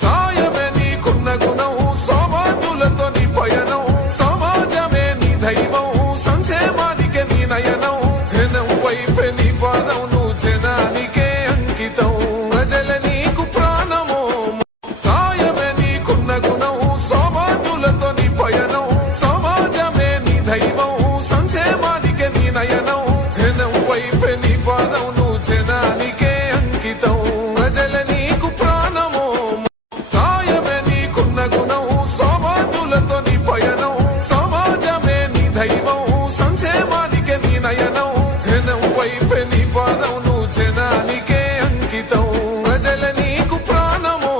సాయమే నీకున్న గుణం, సౌభాగ్యులతో నీ పయనం, సమాజమే నీ దైవం, సంక్షేమానికే నీ నయనం, జనం వైపే నీ పాదం, నువ్వు జనానికే అంకితం, ప్రజల నీకు ప్రాణము. సాయమే నీకున్న గుణం, సౌభాగ్యులతో నీ పయనం, సమాజమే నీ దైవం, సంక్షేమానికే నీ నయనం, జనం వైపే నీ పాదం, నువ్వు జనానికే అంకితం, ప్రజల నీకు ప్రాణము. సాయమే నీకున్న గుణం, సౌభాగ్యులతో నీ పయనం, సమాజమే నీ దైవం, సంక్షేమానికే నీ నయనం, జనం వైపే నీ పాదం, నువ్వు జనానికే అంకితం, ప్రజల నీకు ప్రాణము.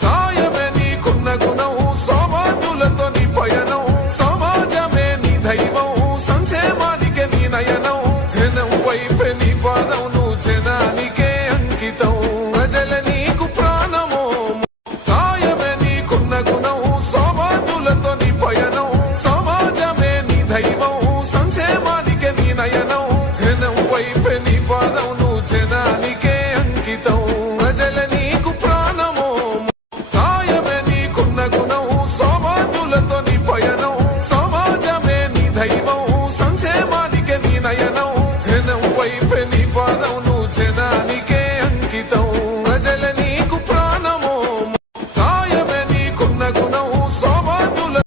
సాయమే నీకున్న గుణం, సౌభాగ్యులతో నీ పయనం, సమాజమే నీ దైవం, సంక్షేమానికే నీ నయనం, జనం వైపే నీ పాదం, నువ్వు జనానికే అంకితం, ప్రజల నీకు ప్రాణము. సాయమే నీకున్న గుణం, సౌభాగ్యులతో నీ పయనం, సమాజమే నీ దైవం, సంక్షేమానికే నీ నయనం, జనం వైపే నీ